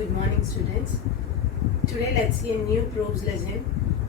Good morning, students. Today let's see a new prose lesson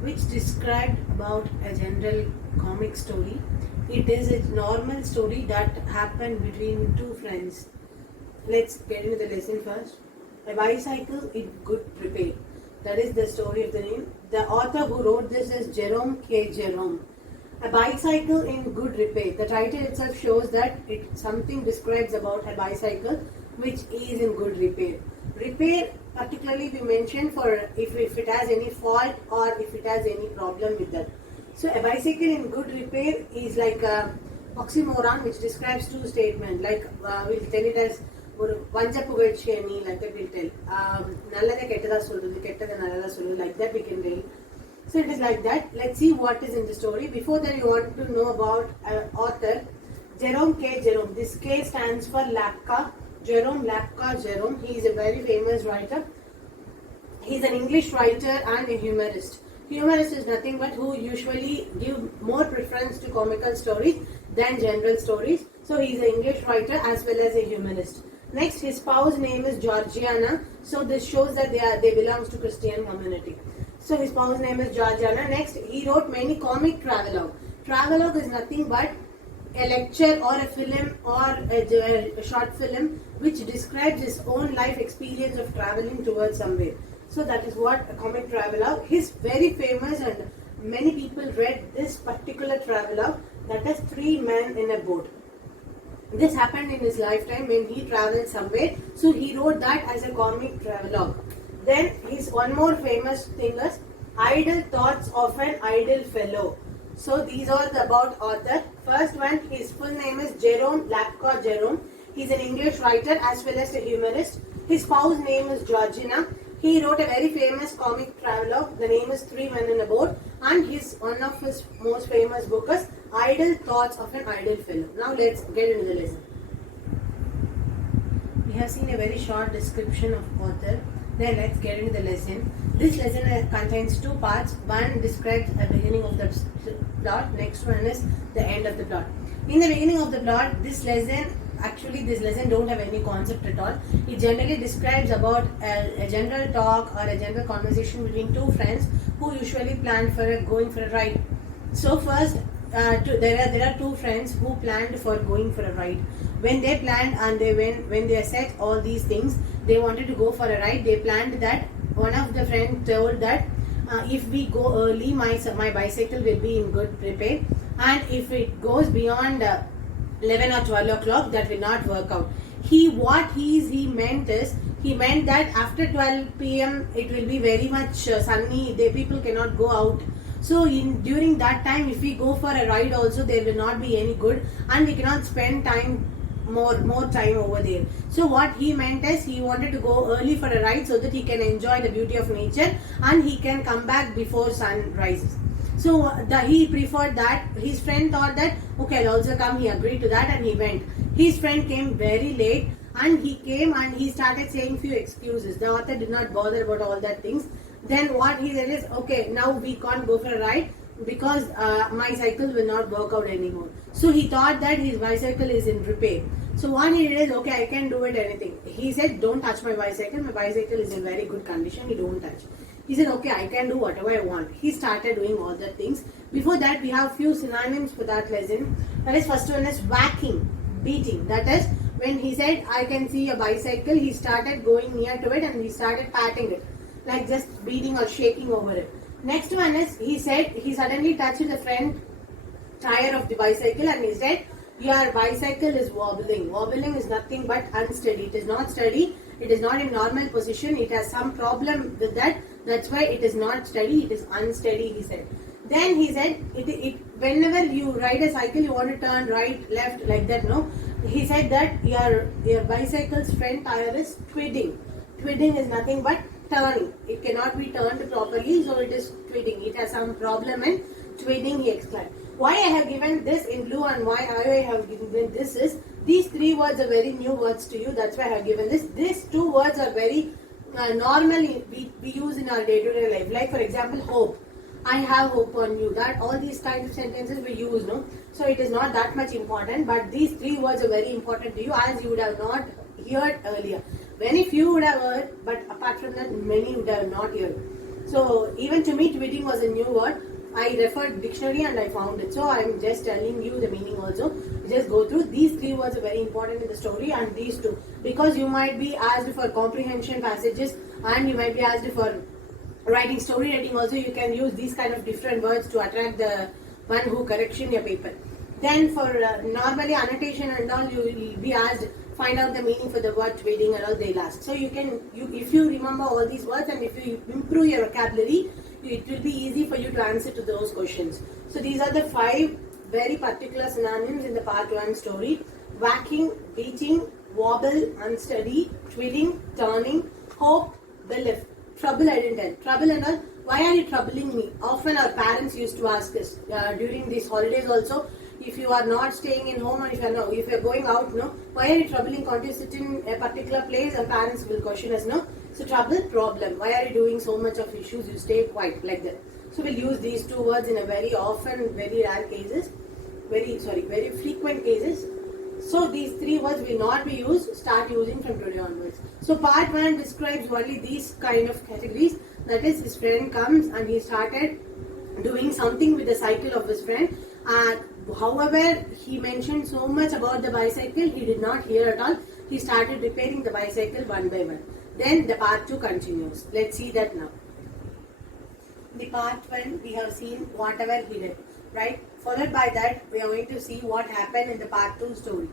which described about a general comic story. It is a normal story that happened between two friends. Let's get into the lesson first. A bicycle in good repair. That is the story of the name. The author who wrote this is Jerome K. Jerome. A bicycle in good repair. The title itself shows that it something describes about a bicycle which is in good repair. Repair particularly we mentioned for if it has any fault or if it has any problem with that. So a bicycle in good repair is like a oxymoron which describes two statements. Like we'll tell it as ஒரு வஞ்ச புகழ்ச்சி அணி like that we'll tell. நல்லதை கெட்டதா சொல்றது கெட்டதை நல்லதா சொல்றது like that we can tell. So it is like that. Let's see what is in the story. Before that, you want to know about author Jerome K. Jerome. This K stands for Lapka. Jerome Lapka Jerome. He is a very famous writer. He is an English writer and a humorist. Humorist is nothing but who usually give more preference to comical stories than general stories. So he is an English writer as well as a humorist. Next, his spouse name is Georgiana. So this shows that they belongs to Christian community. So his spouse name is Georgiana. Next, he wrote many comic travelogue. Travelogue is nothing but a lecture or a film or a short film which describes his own life experience of traveling towards somewhere. So that is what a comic travelogue. He's very famous and many people read this particular travelogue, that is Three Men in a Boat. This happened in his lifetime when he traveled somewhere. So he wrote that as a comic travelogue. Then his one more famous thing is Idle Thoughts of an Idle Fellow. So these are about author. First one, his full name is Jerome Lapka Jerome. He's an English writer as well as a humorist. His spouse name is Georgina. He wrote a very famous comic travelogue. The name is Three Men in a Boat. And one of his most famous book is Idle Thoughts of an Idle Fellow. Now let's get into the lesson. We have seen a very short description of author. Then let's get into the lesson. This lesson contains two parts. One describes the beginning of the plot. Next one is the end of the plot. In the beginning of the plot, this lesson don't have any concept at all. It generally describes about a general talk or a general conversation between two friends who usually plan for going for a ride. So first, there are two friends who planned for going for a ride. When they planned and when they set all these things, they wanted to go for a ride. They planned that one of the friends told that if we go early, my bicycle will be in good repair, and if it goes beyond 11 or 12 o'clock, that will not work out. He meant that after 12 p.m. it will be very much sunny. The people cannot go out. So during that time, if we go for a ride also, there will not be any good, and we cannot spend more time over there. So what he meant is he wanted to go early for a ride so that he can enjoy the beauty of nature and he can come back before sun rises. So he preferred that. His friend thought that okay, I'll also come. He agreed to that and he went. His friend came very late and he came and he started saying few excuses. The author did not bother about all that things. Then what he said is, okay, now we can't go for a ride because my cycle will not work out anymore. So he thought that his bicycle is in repair. So what he did is, okay, I can do it anything. He said, don't touch my bicycle. My bicycle is in very good condition. You don't touch. He said, okay, I can do whatever I want. He started doing all the things. Before that, we have few synonyms for that lesson. That is, first one is whacking, beating. That is, when he said, I can see a bicycle, he started going near to it and he started patting it. Like just beating or shaking over it. Next one is, he said, he suddenly touched the front tire of the bicycle and he said, your bicycle is wobbling. Wobbling is nothing but unsteady. It is not steady. It is not in normal position. It has some problem with that. That's why it is not steady. It is unsteady, he said. Then he said, whenever you ride a cycle, you want to turn right, left, like that, no? He said that your bicycle's front tire is twiddling. Twiddling is nothing but turning. It cannot be turned properly, so it is twiddling. It has some problem in twiddling, he explained. Why I have given this in blue and why I have given this is, these three words are very new words to you. That's why I have given this. These two words are very normally we use in our day-to-day life. Like for example, hope. I have hope on you. That all these kinds of sentences we use, no? So it is not that much important, but these three words are very important to you as you would have not heard earlier. Very few would have heard, but apart from that, many would have not heard. So even to me, tweeting was a new word. I referred dictionary and I found it. So I'm just telling you the meaning also. Just go through. These three words are very important in the story, and these two. Because you might be asked for comprehension passages, and you might be asked for writing story writing also. You can use these kind of different words to attract the one who correction your paper. Then for normally annotation and all, you will be asked find out the meaning for the word tweeting and all they'll ask. So you can, if you remember all these words and if you improve your vocabulary, it will be easy for you to answer to those questions. So these are the 5 very particular synonyms in the part 1 story. Whacking, beating, wobble, unsteady, twirling, turning, hope, belief. Trouble I didn't tell. Trouble and all. Why are you troubling me? Often our parents used to ask us during these holidays also. If you are not staying in home, or if you are going out, no, why are you troubling? Can't you sit in a particular place? Our parents will question us, no. So trouble, problem. Why are you doing so much of issues? You stay quiet like that. So we'll use these 2 words in a very often, very rare cases, very frequent cases. So these 3 words will not be used. Start using from today onwards. So part 1 describes only these kind of categories. That is, his friend comes and he started doing something with the cycle of his friend. However, he mentioned so much about the bicycle, he did not hear at all. He started repairing the bicycle one by one. Then the part 2 continues. Let's see that now. The part 1 we have seen whatever he did, right? Followed by that we are going to see what happened in the part 2 story.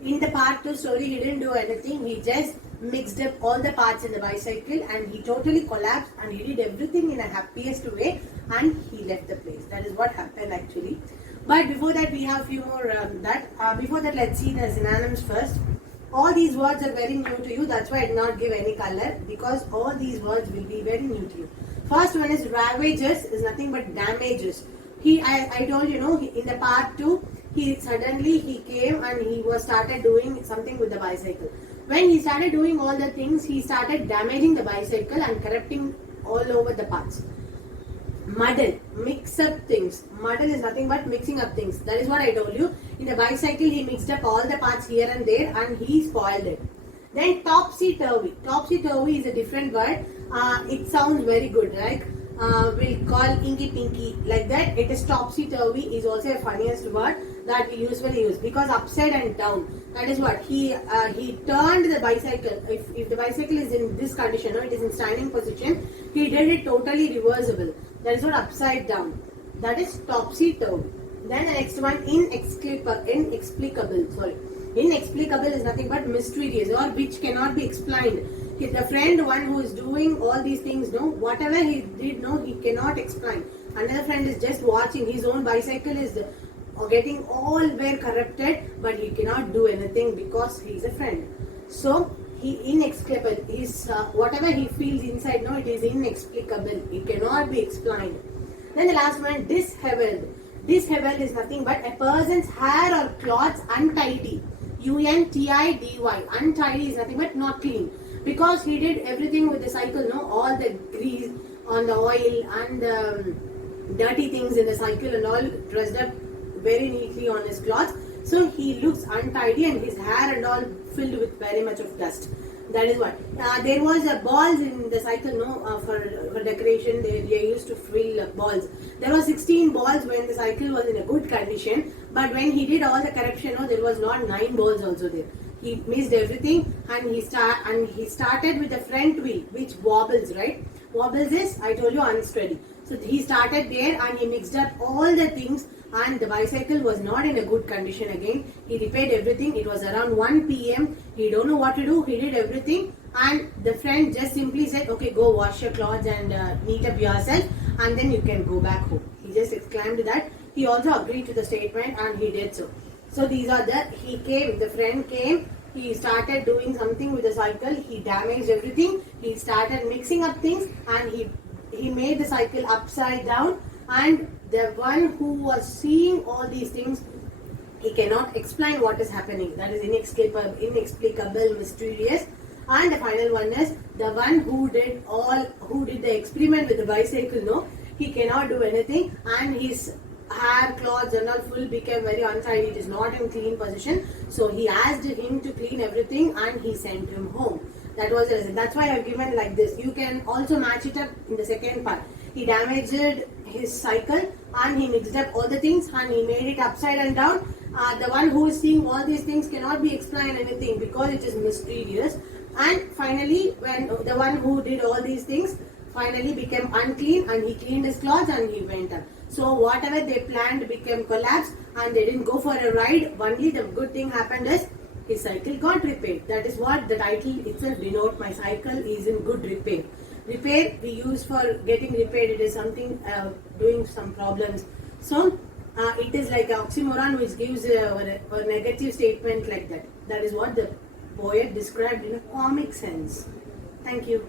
In the part 2 story he didn't do anything. He just mixed up all the parts in the bicycle and he totally collapsed and he did everything in a happiest way and he left the place. That is what happened actually. But before that we have few more before that let's see the synonyms first. All these words are very new to you. That's why I did not give any color, because all these words will be very new to you. First one is ravages, is nothing but damages. I told you, in the part 2, he came and he started doing something with the bicycle. When he started doing all the things, he started damaging the bicycle and corrupting all over the parts. Muddle, mix up things. Muddle is nothing but mixing up things. That is what I told you. In the bicycle, he mixed up all the parts here and there and he spoiled it. Then topsy-turvy. Topsy-turvy is a different word. It sounds very good, right? We'll call inky pinky like that. It is topsy-turvy is also a funniest word that we usually use, because upside and down. That is what he turned the bicycle. If the bicycle is in this condition, it is in standing position, he did it totally reversible. That is what upside down. That is topsy-turvy. Then the next one, inexplicable. Inexplicable is nothing but mysterious or which cannot be explained. The friend, one who is doing all these things, whatever he did, he cannot explain. Another friend is just watching. His own bicycle is getting all well corrupted, but he cannot do anything because he is a friend. So he inexplicable is whatever he feels inside. It is inexplicable. It cannot be explained. Then the last one, disheveled. Disheveled is nothing but a person's hair or clothes untidy. U-N-T-I-D-Y. Untidy is nothing but not clean. Because he did everything with the cycle, all the grease on the oil and the dirty things in the cycle and all dressed up very neatly on his clothes. So he looks untidy and his hair and all filled with very much of dust. That is what. There was balls in the cycle, for decoration. They used to fill balls. There were 16 balls when the cycle was in a good condition. But when he did all the corruption, there was not 9 balls also there. He missed everything and he started with the front wheel, which wobbles, right? Wobbles is, I told you, unsteady. So he started there and he mixed up all the things and the bicycle was not in a good condition again. He repaired everything. It was around 1 p.m. He don't know what to do. He did everything and the friend just simply said, okay, go wash your clothes and neat up yourself and then you can go back home. He just exclaimed that. He also agreed to the statement and he did so. So these are the friend came, he started doing something with the cycle, he damaged everything, he started mixing up things and he made the cycle upside down, and the one who was seeing all these things, he cannot explain what is happening. That is inexplicable, mysterious. And the final one is the one who did the experiment with the bicycle, he cannot do anything and his hair, clothes and all full became very untidy. It is not in clean position. So he asked him to clean everything and he sent him home. That was the reason. That's why I've given like this. You can also match it up in the second part. He damaged his cycle and he mixed up all the things and he made it upside and down. The one who is seeing all these things cannot be explained anything because it is mysterious. And finally, when the one who did all these things finally became unclean and he cleaned his clothes and he went up. So whatever they planned became collapse and they didn't go for a ride. Only the good thing happened is his cycle got repaired. That is what the title itself denotes. My cycle is in good repair. Repair we use for getting repaired. It is something doing some problems. So it is like an oxymoron which gives a negative statement like that. That is what the poet described in a comic sense. Thank you.